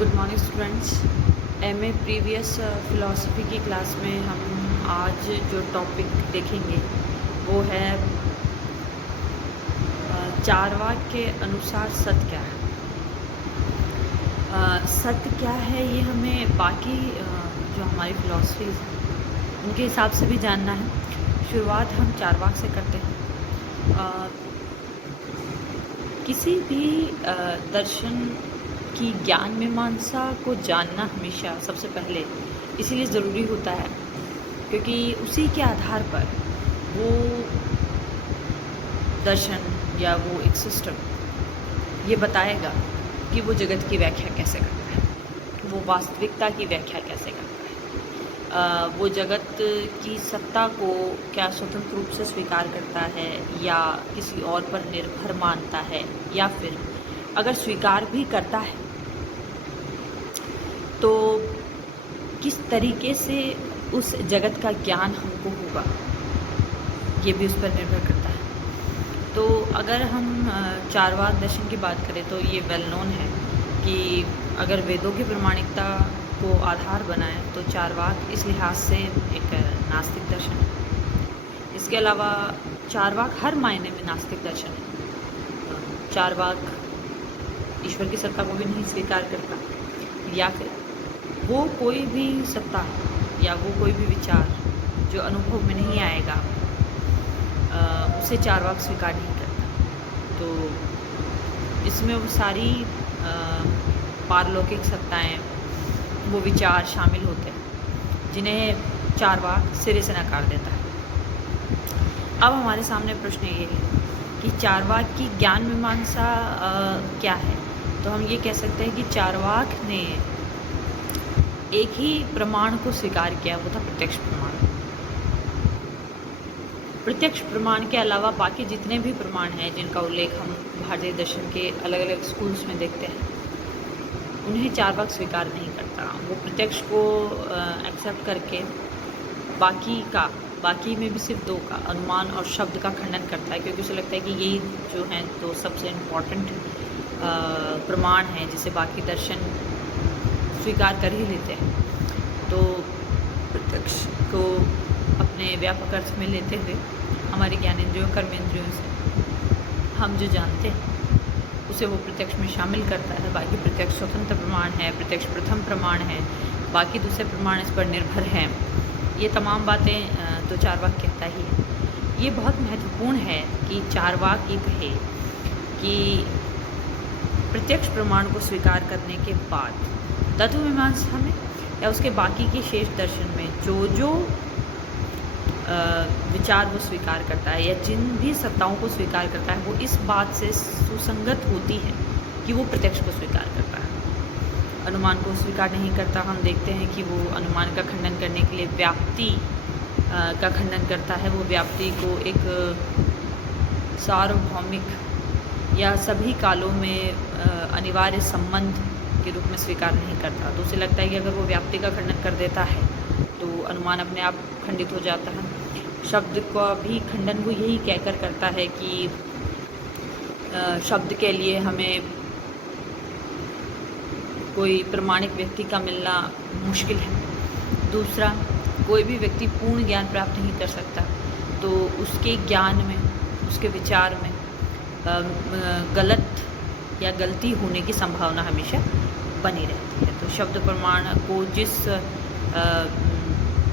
Good morning students. MA previous philosophy की class में हम आज जो टॉपिक देखेंगे वो है चारवाक के अनुसार सत्य क्या है। सत्य क्या है ये हमें बाकी जो हमारी फ़िलासफ़ीज़ हैं उनके हिसाब से भी जानना है। शुरुआत हम चारवाक से करते हैं। किसी भी दर्शन की ज्ञान मीमांसा को जानना हमेशा सबसे पहले इसीलिए ज़रूरी होता है क्योंकि उसी के आधार पर वो दर्शन या वो एक सिस्टम ये बताएगा कि वो जगत की व्याख्या कैसे करता है, वो वास्तविकता की व्याख्या कैसे करता है, वो जगत की सत्ता को क्या स्वतंत्र रूप से स्वीकार करता है या किसी और पर निर्भर मानता है, या फिर अगर स्वीकार भी करता है तो किस तरीके से उस जगत का ज्ञान हमको होगा, ये भी उस पर निर्भर करता है। तो अगर हम चारवाक दर्शन की बात करें तो ये वेल नोन है कि अगर वेदों की प्रामाणिकता को आधार बनाए तो चारवाक इस लिहाज से एक नास्तिक दर्शन है। इसके अलावा चारवाक हर मायने में नास्तिक दर्शन है। चारवाक ईश्वर की सत्ता को भी नहीं स्वीकार करता, या फिर वो कोई भी सत्ता या वो कोई भी विचार जो अनुभव में नहीं आएगा उसे चारवाक स्वीकार नहीं करता। तो इसमें वो सारी पारलौकिक सत्ताएं, वो विचार शामिल होते हैं जिन्हें चारवाक सिरे से नकार देता है। अब हमारे सामने प्रश्न ये है कि चारवाक की ज्ञान मीमांसा क्या है। तो हम ये कह सकते हैं कि चारवाक ने एक ही प्रमाण को स्वीकार किया, वो था प्रत्यक्ष प्रमाण। प्रत्यक्ष प्रमाण के अलावा बाकी जितने भी प्रमाण हैं जिनका उल्लेख हम भारतीय दर्शन के अलग अलग स्कूल्स में देखते हैं, उन्हें चारवाक स्वीकार नहीं करता। वो प्रत्यक्ष को एक्सेप्ट करके बाकी में भी सिर्फ दो का, अनुमान और शब्द का खंडन करता है, क्योंकि उसे लगता है कि यही जो हैं तो सबसे इम्पॉर्टेंट प्रमाण हैं जिसे बाकी दर्शन स्वीकार कर ही लेते हैं। तो प्रत्यक्ष को अपने व्यापक अर्थ में लेते हुए हमारे ज्ञानेंद्रियों कर्मेंद्रियों से हम जो जानते हैं उसे वो प्रत्यक्ष में शामिल करता है। बाकी प्रत्यक्ष स्वतंत्र प्रमाण है, प्रत्यक्ष प्रथम प्रमाण है, बाकी दूसरे प्रमाण इस पर निर्भर हैं। ये तमाम बातें तो चारवाक कहता ही है। ये बहुत महत्वपूर्ण है कि चारवाक ये कहे कि प्रत्यक्ष प्रमाण को स्वीकार करने के बाद तत्व मीमांसा में या उसके बाकी के शेष दर्शन में जो विचार वो स्वीकार करता है या जिन भी सत्ताओं को स्वीकार करता है वो इस बात से सुसंगत होती है कि वो प्रत्यक्ष को स्वीकार करता है। अनुमान को स्वीकार नहीं करता। हम देखते हैं कि वो अनुमान का खंडन करने के लिए व्याप्ति का खंडन करता है। वो व्याप्ति को एक सार्वभौमिक या सभी कालों में अनिवार्य संबंध के रूप में स्वीकार नहीं करता। तो उसे लगता है कि अगर वो व्याप्ति का खंडन कर देता है तो अनुमान अपने आप खंडित हो जाता है। शब्द का भी खंडन वो यही कहकर करता है कि शब्द के लिए हमें कोई प्रमाणिक व्यक्ति का मिलना मुश्किल है। दूसरा, कोई भी व्यक्ति पूर्ण ज्ञान प्राप्त नहीं कर सकता, तो उसके ज्ञान में, उसके विचार में गलत या गलती होने की संभावना हमेशा बनी रहती है। तो शब्द प्रमाण को जिस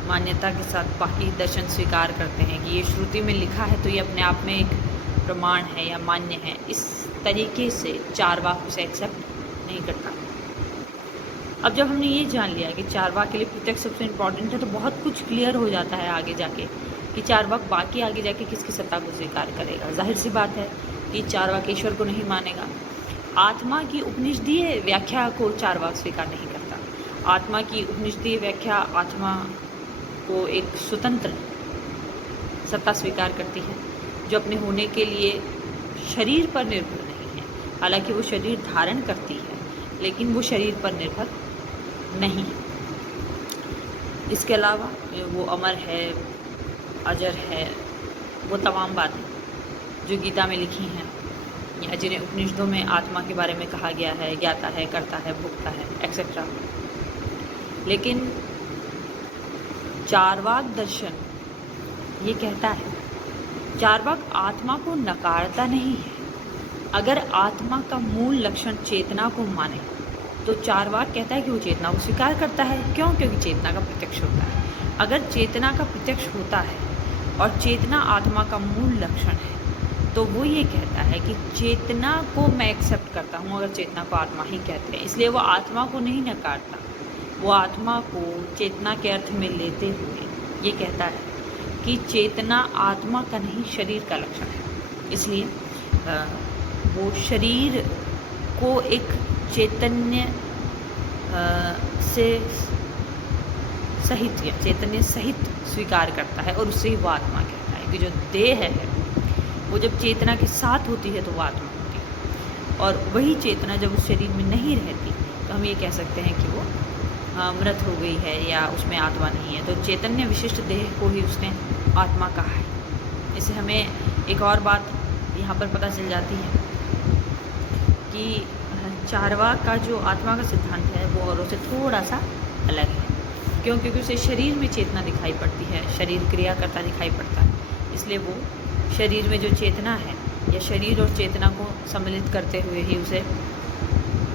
मान्यता के साथ बाकी दर्शन स्वीकार करते हैं कि ये श्रुति में लिखा है तो ये अपने आप में एक प्रमाण है या मान्य है, इस तरीके से चारवाक उसे एक्सेप्ट नहीं करता। अब जब हमने ये जान लिया कि चारवाक के लिए प्रत्यक्ष सबसे इम्पॉर्टेंट है तो बहुत कुछ क्लियर हो जाता है आगे जाके कि चारवाक बाकी आगे जाके किसकी सत्ता को स्वीकार करेगा। जाहिर सी बात है कि चारवाक ईश्वर को नहीं मानेगा। आत्मा की उपनिषदीय व्याख्या को चारवाक स्वीकार नहीं करता। आत्मा की उपनिषदीय व्याख्या आत्मा को एक स्वतंत्र सत्ता स्वीकार करती है जो अपने होने के लिए शरीर पर निर्भर नहीं है। हालांकि वो शरीर धारण करती है लेकिन वो शरीर पर निर्भर नहीं है। इसके अलावा वो अमर है, अजर है, वो तमाम बातें जो गीता में लिखी हैं या जिन्हें उपनिषदों में आत्मा के बारे में कहा गया है, ज्ञाता है, करता है, भोगता है, एक्सेट्रा। लेकिन चार्वाक दर्शन ये कहता है, चार्वाक आत्मा को नकारता नहीं है। अगर आत्मा का मूल लक्षण चेतना को माने तो चार्वाक कहता है कि वो चेतना को स्वीकार करता है। क्यों? क्योंकि चेतना का प्रत्यक्ष होता है। अगर चेतना का प्रत्यक्ष होता है और चेतना आत्मा का मूल लक्षण है तो वो ये कहता है कि चेतना को मैं एक्सेप्ट करता हूँ, अगर चेतना को आत्मा ही कहते हैं। इसलिए वो आत्मा को नहीं नकारता, वो आत्मा को चेतना के अर्थ में लेते हुए ये कहता है कि चेतना आत्मा का नहीं, शरीर का लक्षण है। इसलिए वो शरीर को एक चैतन्य से सहित या चैतन्य सहित स्वीकार करता है और उससे ही वो आत्मा कहता है कि जो देह है वो जब चेतना के साथ होती है तो वो आत्मा होती है, और वही चेतना जब उस शरीर में नहीं रहती तो हम ये कह सकते हैं कि वो मृत हो गई है या उसमें आत्मा नहीं है। तो चैतन्य विशिष्ट देह को ही उसने आत्मा कहा है। इससे हमें एक और बात यहाँ पर पता चल जाती है कि चार्वाक का जो आत्मा का सिद्धांत है वो औरों से थोड़ा सा अलग है। क्यों? क्योंकि उसे शरीर में चेतना दिखाई पड़ती है, शरीर क्रिया करता दिखाई पड़ता है। इसलिए वो शरीर में जो चेतना है या शरीर और चेतना को सम्मिलित करते हुए ही उसे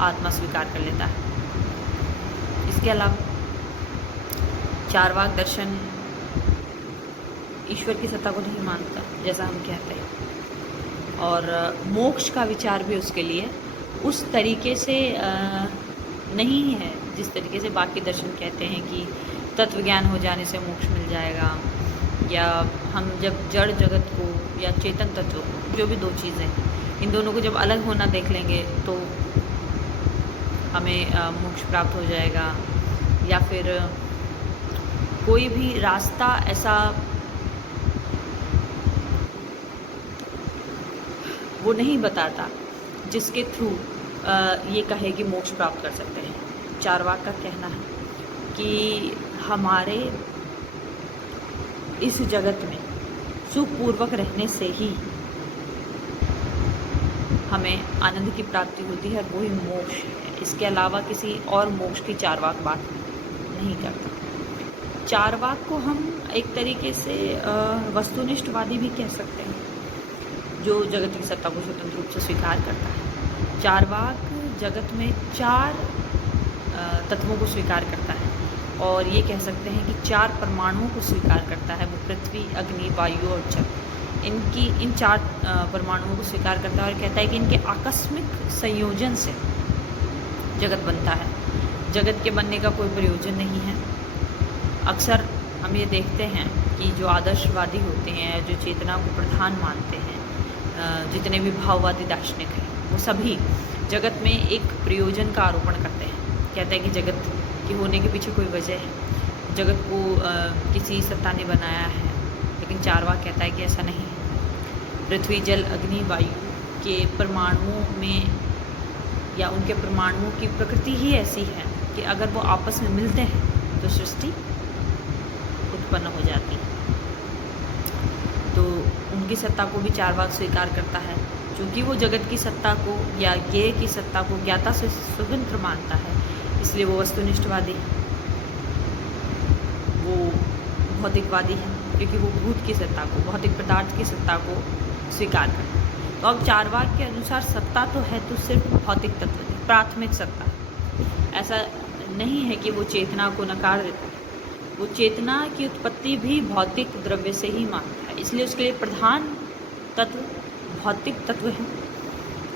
आत्मा स्वीकार कर लेता है। इसके अलावा चार्वाक दर्शन ईश्वर की सत्ता को नहीं मानता, जैसा हम कहते हैं, और मोक्ष का विचार भी उसके लिए उस तरीके से नहीं है जिस तरीके से बाकी दर्शन कहते हैं कि तत्व ज्ञान हो जाने से मोक्ष मिल जाएगा, या हम जब जड़ जगत को या चेतन तत्व को, जो भी दो चीज़ें, इन दोनों को जब अलग होना देख लेंगे तो हमें मोक्ष प्राप्त हो जाएगा, या फिर कोई भी रास्ता ऐसा वो नहीं बताता जिसके थ्रू ये कहे कि मोक्ष प्राप्त कर सकते हैं। चार्वाक का कहना है कि हमारे इस जगत में सुखपूर्वक रहने से ही हमें आनंद की प्राप्ति होती है, वही मोक्ष है। इसके अलावा किसी और मोक्ष की चार्वाक बात नहीं करता। चार्वाक को हम एक तरीके से वस्तुनिष्ठवादी भी कह सकते हैं, जो जगत की सत्ता को स्वतंत्र रूप से स्वीकार करता है। चार्वाक जगत में चार तत्वों को स्वीकार करता है, और ये कह सकते हैं कि चार परमाणुओं को स्वीकार करता है। वो पृथ्वी, अग्नि, वायु और जल, इन चार परमाणुओं को स्वीकार करता है और कहता है कि इनके आकस्मिक संयोजन से जगत बनता है। जगत के बनने का कोई प्रयोजन नहीं है। अक्सर हम ये देखते हैं कि जो आदर्शवादी होते हैं, जो चेतना को प्रधान मानते हैं, जितने भी भाववादी दार्शनिक हैं, वो सभी जगत में एक प्रयोजन का आरोपण करते हैं। कहते हैं कि जगत के होने के पीछे कोई वजह है, जगत को किसी सत्ता ने बनाया है। लेकिन चार्वाक कहता है कि ऐसा नहीं है। पृथ्वी, जल, अग्नि, वायु के परमाणुओं में या उनके परमाणुओं की प्रकृति ही ऐसी है कि अगर वो आपस में मिलते हैं तो सृष्टि उत्पन्न हो जाती है। तो उनकी सत्ता को भी चार्वाक स्वीकार करता है। चूँकि वो जगत की सत्ता को या ज्ञेय की सत्ता को ज्ञाता से स्वतंत्र मानता है, इसलिए वो वस्तुनिष्ठवादी है। वो भौतिकवादी है क्योंकि वो भूत की सत्ता को, भौतिक पदार्थ की सत्ता को स्वीकार करता है। तो अब चार्वाक के अनुसार सत्ता तो है तो सिर्फ भौतिक तत्व की प्राथमिक सत्ता। ऐसा नहीं है कि वो चेतना को नकार देता है। वो चेतना की उत्पत्ति भी भौतिक द्रव्य से ही मानता है, इसलिए उसके लिए प्रधान तत्व भौतिक तत्व है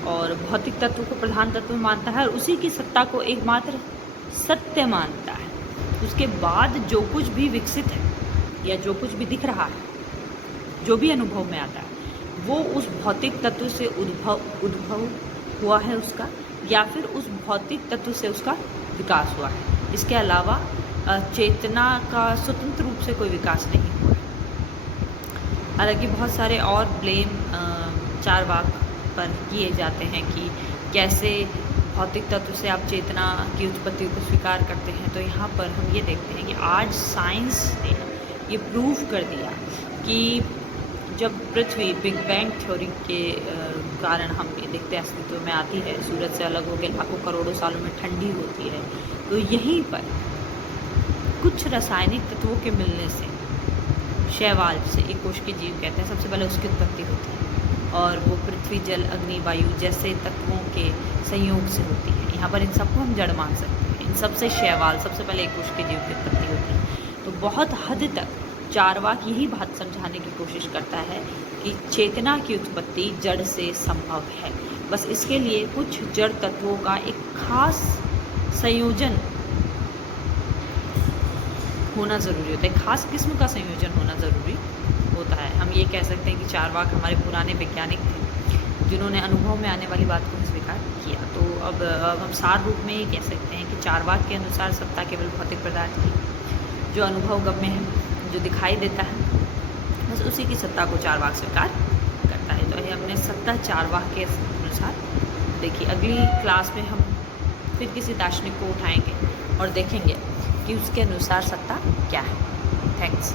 और भौतिक तत्व को प्रधान तत्व मानता है और उसी की सत्ता को एकमात्र सत्य मानता है। उसके बाद जो कुछ भी विकसित है या जो कुछ भी दिख रहा है, जो भी अनुभव में आता है, वो उस भौतिक तत्व से उद्भव हुआ है उसका, या फिर उस भौतिक तत्व से उसका विकास हुआ है। इसके अलावा चेतना का स्वतंत्र रूप से कोई विकास नहीं हुआ है। हालांकि बहुत सारे और ब्लेम चार्वाक पर किए जाते हैं कि कैसे भौतिक तत्व से आप चेतना की उत्पत्ति को स्वीकार करते हैं। तो यहाँ पर हम ये देखते हैं कि आज साइंस ने ये प्रूव कर दिया कि जब पृथ्वी बिग बैंग थ्योरी के कारण हम ये देखते हैं अस्तित्व में आती है, सूरज से अलग होकर लाखों करोड़ों सालों में ठंडी होती है। तो यहीं पर कुछ रासायनिक तत्वों के मिलने से शैवाल, जिसे एक कोश के जीव कहते हैं, सबसे पहले उसकी उत्पत्ति होती है और वो पृथ्वी, जल, अग्नि, वायु जैसे तत्वों के संयोग से होती है। यहाँ पर इन सबको हम जड़ मान सकते हैं। इन सबसे शैवाल, सबसे पहले एक कोश के जीव की उत्पत्ति होती है। तो बहुत हद तक चार्वाक यही बात समझाने की कोशिश करता है कि चेतना की उत्पत्ति जड़ से संभव है। बस इसके लिए कुछ जड़ तत्वों का एक खास संयोजन होना ज़रूरी होता है, खास किस्म का संयोजन होना ज़रूरी होता है। हम ये कह सकते हैं कि चार्वाक हमारे पुराने वैज्ञानिक थे जिन्होंने अनुभव में आने वाली बात को स्वीकार किया। तो अब हम सार रूप में ये कह सकते हैं कि चार्वाक के अनुसार सत्ता केवल भौतिक पदार्थ की जो अनुभव गम्य है, जो दिखाई देता है, बस उसी की सत्ता को चार्वाक स्वीकार करता है। तो ये हमने सत्ता चार्वाक के अनुसार देखी। अगली क्लास में हम फिर किसी दार्शनिक को उठाएंगे और देखेंगे कि उसके अनुसार सत्ता क्या है। थैंक्स।